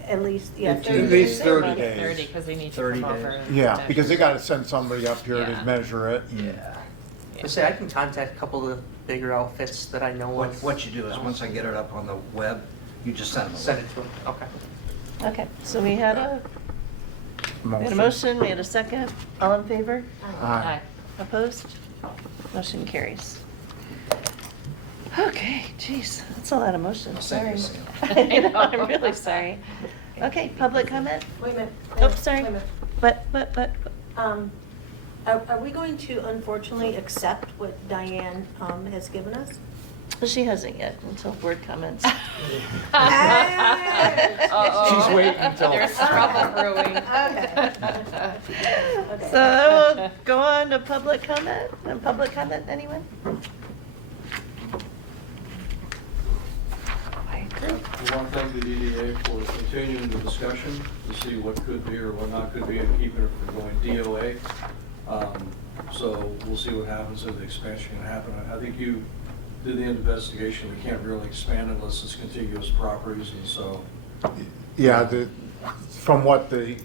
At least, yeah. 15 30 At days. least 30 days. 30, because they need to 30 come days. over. Yeah, to- because they gotta send somebody up here to Yeah. measure it. Yeah. I say I can contact a couple of the bigger outfits that I know of. What you do is, once I get it up on the web, you just send them. Send it to them, okay. Okay, so we had a motion, we had a second. All in favor? Aye. Opposed? Motion carries. Okay, geez, that's a lot of motion, I'll sorry. send I know, I'm really sorry. Okay, public comment? Wait a minute. Oh, sorry. Wait a minute. What? Um, Are we going to unfortunately accept what Diane has given us? Well, she hasn't yet until board comments. She's waiting until. There's trouble brewing. Okay. So I will go on to public comment. Public comment, anyone? Quiet group. We want to thank the DDA for continuing the discussion to see what could be or what not could be and keeping it from going DOA. So we'll see what happens if the expansion can happen. I think you did the investigation. We can't really expand unless it's contiguous properties, and so. Yeah, from what the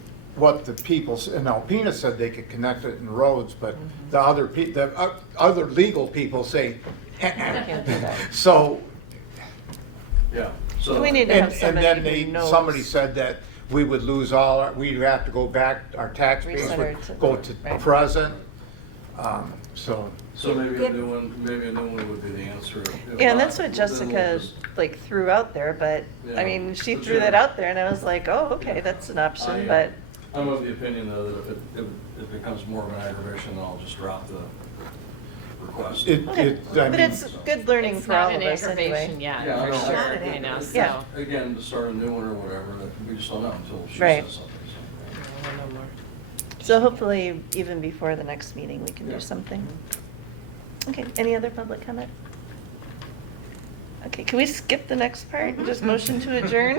people, in Alpena said they could connect it in roads, but the other legal people say, Can't do that. so. Yeah, so. We need to have And then somebody who knows. somebody said that we would lose we'd have to go back, our tax base would Recenter to- go to right. present. So, So maybe a new one would be the answer. If Yeah, and not, that's what then we'll Jessica just- like threw out there, but I Yeah. mean, she But threw yeah. that out there and I was like, oh, okay, that's an option, but I'm of the opinion though that if it becomes more of an aggravation, then I'll just drop the request. I but mean, it's good learning It's for not all an of us aggravation anyway. yet, Yeah, I for know. Not sure, an you know, aggravation. Yeah. so. Again, to start a new one or whatever, that we just don't know until she Right. says something. No more. So hopefully, even before the next meeting, we can Yeah. do something. Okay, any other public comment? Okay, can we skip the next part and just motion to adjourn?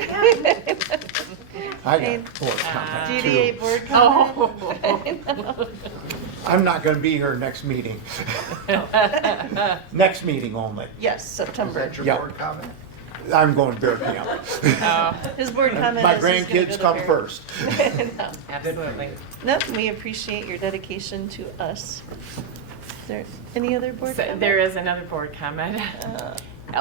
I Okay. got board comment DDA too. board Oh. comment? I'm not gonna be here next meeting. Next meeting only. Yes, September. Is that your Yeah. board comment? I'm going to bear camp. His board comment My is he's gonna go grandkids to come Bear- first. No. Absolutely. Nope, we appreciate your dedication to us. Is there any other board So comment? there is another board comment.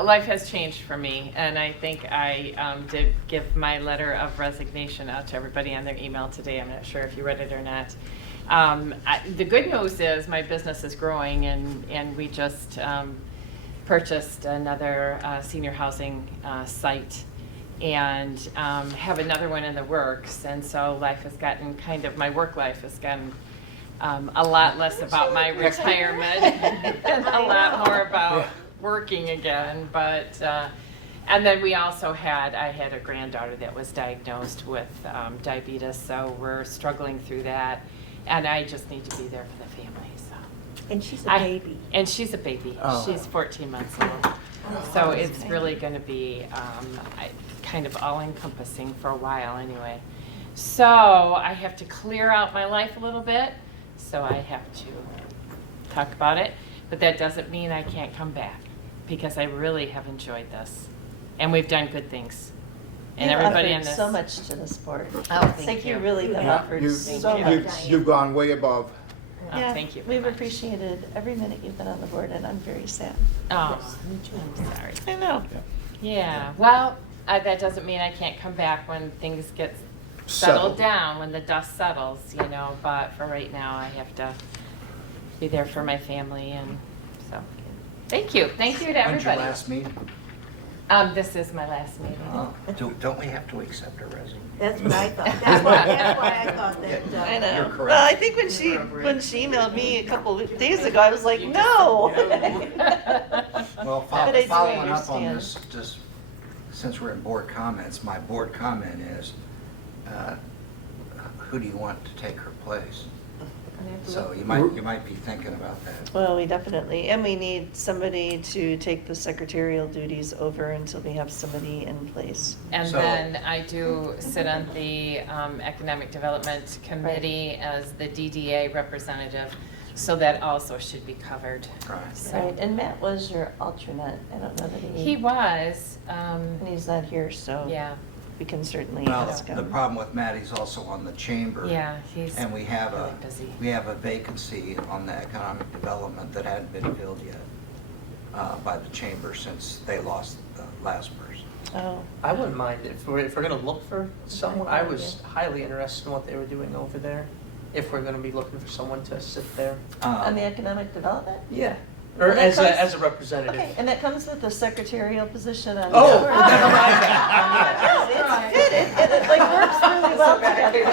Life has changed for me, and I think I did give my letter of resignation out to everybody on their email today. I'm not sure if you read it or not. The good news is my business is growing, and we just purchased another senior housing site and have another one in the works. And so life has gotten my work life has gotten a lot less about my retirement and a lot more about working again. But and then we also I had a granddaughter that was diagnosed with diabetes, so we're struggling through that, and I just need to be there for the family. So. And she's a baby. And she's a baby. Oh. She's 14 months old. So it's really going to be kind of all-encompassing for a while anyway. So I have to clear out my life a little bit, so I have to talk about it. But that doesn't mean I can't come back, because I really have enjoyed this. And we've done good things. And You everybody in offered this. so much to this board. Oh, thank You you. really have Yeah, offered you- so you. much. You've gone way above. Oh, Yeah, thank you. We've appreciated every minute you've been on the board, and I'm very sad. Oh, I'm sorry. I know. Yeah, well, that doesn't mean I can't come back when things get settled down, when the dust settles, but for right now, I have to be there for my family, and so, thank you to When's your everybody. last meeting? This is my last meeting. Oh, don't we have to accept a resignation? That's what I thought. That's why I thought that. I know. You're correct. Well, I think when she emailed me a couple of days ago, I was like, no. Well, But I do following up understand. on this, just since we're in board comments, my board comment is, who do you want to take her place? So you might be thinking about that. Well, we definitely, and we need somebody to take the secretarial duties over until we have somebody in place. And So- then I do sit on the Economic Development Committee as the DDA representative, so that also should be covered. Right. So- Right, and Matt was your alternate. I don't know that He was, And he's not here, so yeah, we can certainly Well, ask him. the problem with Matt, he's also on the chamber. yeah, he's And we have really busy. a vacancy on the economic development that hadn't been filled yet by the chamber since they lost the last person. Oh, I wouldn't mind if we're gonna look for someone. I was highly interested in what they were doing over there. If we're gonna be looking for someone to sit there. on the economic development? Yeah. Or Well, that as comes- as a representative. Okay, and that comes with the secretarial position on. Oh, the board. never mind that. It's good, it like works really well together,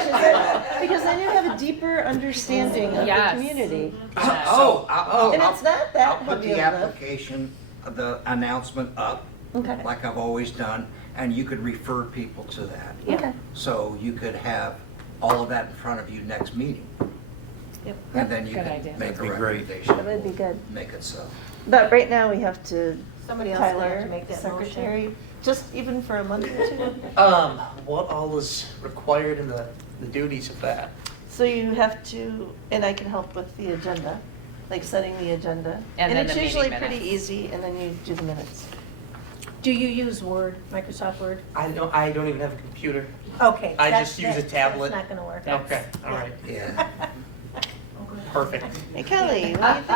because then you have a deeper understanding of the Yes. community. I'll And it's not that I'll put heavy the of a lift. application, the announcement up, Okay. like I've always done, and you could refer people to that. Okay. So you could have all of that in front of you next meeting. Yep. And then you Good can idea. make a That'd be great. recommendation. That would be good. Make it so. But right now, we have to, Somebody else will have Tyler, to make that motion. secretary, just even for a month or two. What all is required in the duties of that? So you have to, and I can help with the agenda, like setting the agenda. And then it's the meeting usually pretty minutes. easy, and then you do the minutes. Do you use Word, Microsoft Word? I don't even have a computer. Okay. I that's- just use a that's tablet. not gonna work. Okay, all right, Yeah. perfect. Hey Kelly, what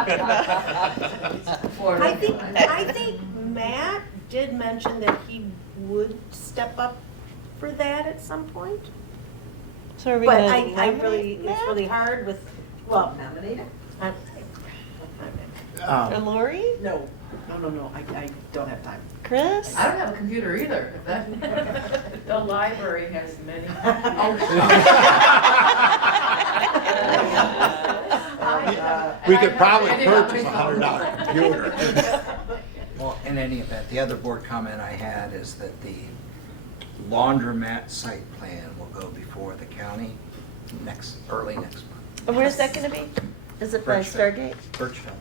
are you thinking about? I think Matt did mention that he would step up for that at some point. So are we But gonna I nominate really, it's Matt? really hard with, well. Nominated? Or Lori? No, I don't have time. Chris? I don't have a computer either, if that. The library has many. We could probably purchase a $100 computer. Well, in any event, the other board comment I had is that the laundromat site plan will go before the county early next month. And where's that gonna be? Is it by Birchville. Stargate? Birchville.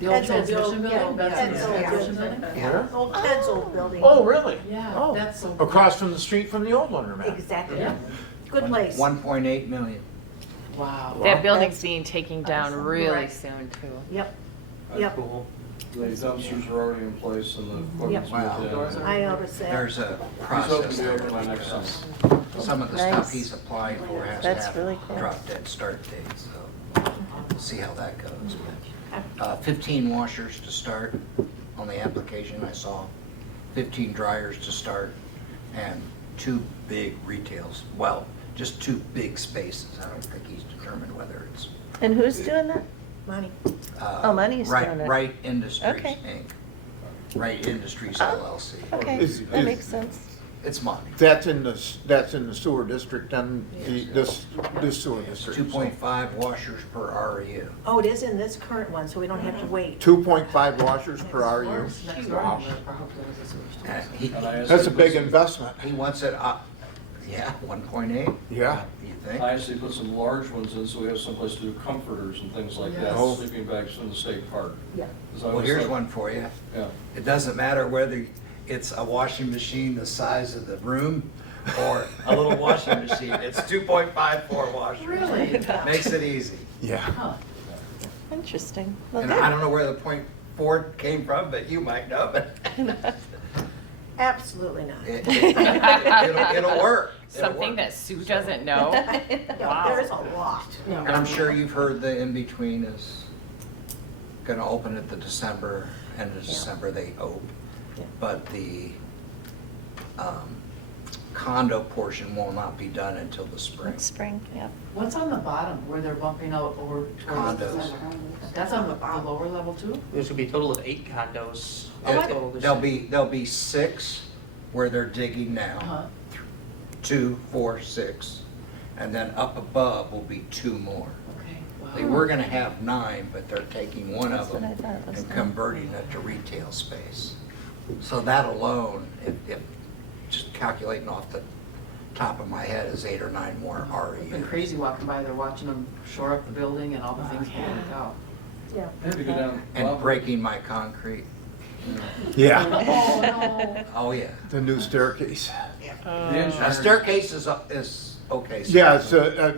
The old Ted's old transmission building, building? yeah, That's in Ted's the old transmission building. building? Yeah. Old Ted's old building. Oh, really? Yeah, Oh. that's so. Across from the street from the old Laundromat? Exactly. Yeah. Good place. 1.8 million. Wow. That building's being taken down Awesome. really Right. soon too. Yep, That's Yep. cool. The dumpsters are already in place and the equipment's Wow. moved in. I noticed that. There's a He's hoping process to be there. open by next summer. Some of the Nice. stuff he's applying for has to That's have really cool. a drop dead start date, so we'll see how that goes. 15 washers to start on the application I saw, 15 dryers to start, and 2 big retails. Well, just 2 big spaces. I don't think he's determined whether it's. And who's doing that? Money. Oh, Money's Right- doing it. Right Industries, Okay. Inc. Right Industries Oh. LLC. Okay, Is- that is- makes sense. It's money. That's in the sewer district and this sewer district. 2.5 washers per REU. Oh, it is in this current one, so we don't have to wait. 2.5 washers per RU. Next door, Wow. there probably was a sewage And station. he, And I asked That's a him to big put some- investment. he wants it up, 1.8, Yeah. you think? I actually put some large ones in, so we have someplace to do comforters and things like that, Oh. sleeping bags from the state park. Yeah. 'Cause I Well, was here's like- one for you. Yeah. It doesn't matter whether it's a washing machine the size of the room or a little washing machine. It's 2.54 washers. Really? Makes it easy. Yeah. Huh. Interesting. Well, And I don't know where the .4 came from, but you might know, but Absolutely not. it'll work. It'll Something work. that Sue doesn't know. No, there's a lot. And I'm sure you've heard the in-between is gonna open at the December, end of December they hope. Yeah. But the condo portion will not be done until the spring. Next spring, yeah. What's on the bottom where they're bumping out over towards the Condos. center? That's on the lower level too? There's gonna be a total of 8 condos. Oh, I- total this There'll year. be 6 where they're digging now, Uh-huh. 2, 4, 6, and then up above will be 2 more. Okay, They wow. were gonna have 9, but they're taking one That's of what I them thought was and nine. converting it to retail space. So that alone, if just calculating off the top of my head, is 8 or 9 more It's been REU. crazy walking by there, watching them shore up the building and all the things holy cow. Yeah. I had to go down. And breaking my concrete. Yeah. Oh, no. Oh, yeah. The new staircase. The A engineering- staircase is okay. Yeah, it's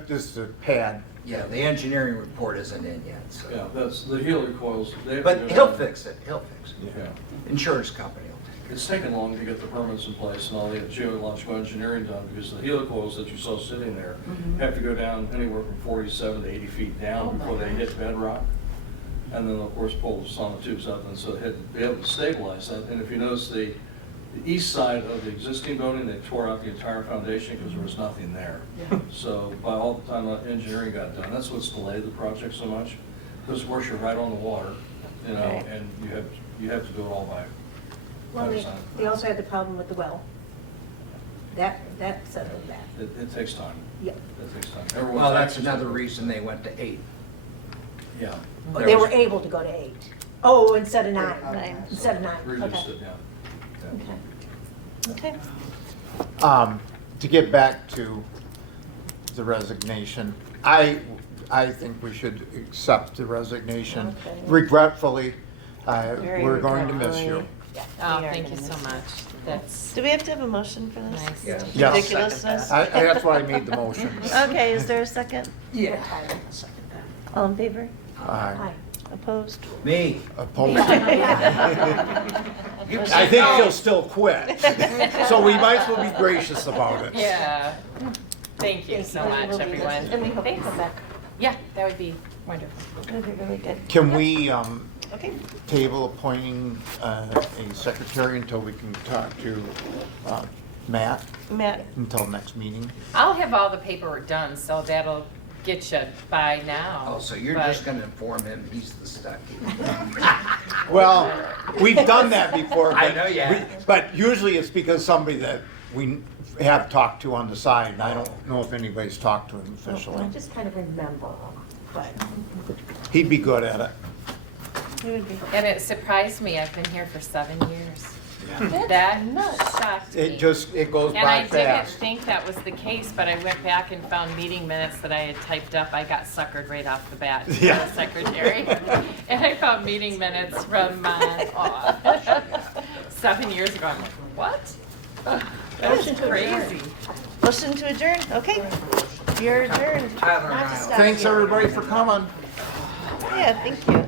just a pad. Yeah, the engineering report isn't in yet, so. Yeah, that's, the Healy coils. they have to But go he'll down. fix it, he'll fix it. Yeah. Insurance company will take It's taken long to get the permits in place and all the geological engineering done, because the helicoils that you saw sitting there have to go down anywhere from 47 to 80 feet down before they hit bedrock. And then, of course, pull the sonotubes up, and so be able to stabilize that. And if you notice, the east side of the existing building, they tore out the entire foundation because there was nothing there. Yeah. So by all the time engineering got done, that's what's delayed the project so much, because of course you're right on the water, you know, Right. and you have to do it all by Well, design. they also had the problem with the well. that settled that. It takes time. Yeah. It takes time. Everyone's Well, that's anxious. another reason they went to 8. Yeah. Oh, they were able to go to 8. Oh, instead of 9. Nine. Instead of 9, Reduced okay. it, yeah. Okay. Okay. To get back to the resignation, I think we should accept the resignation. Okay. Regretfully, Very we're going to miss you. regretfully. Oh, We are thank you gonna so miss much. That's Do we have to have a motion for this? nice. Yeah. Yes. Ridiculousness? That's why I made the motion. Okay, is there a second? Yeah. All in favor? Aye. Opposed? Me. Opposed. I think she'll still quit, so we might as well be gracious about it. Yeah. Thank you so much, And everyone. we hope you Thanks. come back. Yeah, that would be wonderful. That'd be really good. Can we Okay. table appointing a secretary until we can talk to Matt Matt, until next meeting? I'll have all the paperwork done, so that'll get you by now. Oh, so you're But- just gonna inform him he's the stuck. Well, we've done that before. I but know you we- have. But usually it's because somebody that we have talked to on the side, and I don't know if anybody's talked to him I officially. just kind of remember, but. He'd be good at it. you would be. And it surprised me, I've been here for 7 years. That's That nuts. shocked me. It goes And I by didn't fast. think that was the case, but I went back and found meeting minutes that I had typed up. I got suckered right off the bat, Yeah. the secretary. And I found meeting minutes from 7 years ago. I'm like, what? That was crazy. Motion to adjourn, okay. You're adjourned. I don't know. Not to stop Thanks, you. everybody, for coming. Yeah, thank you.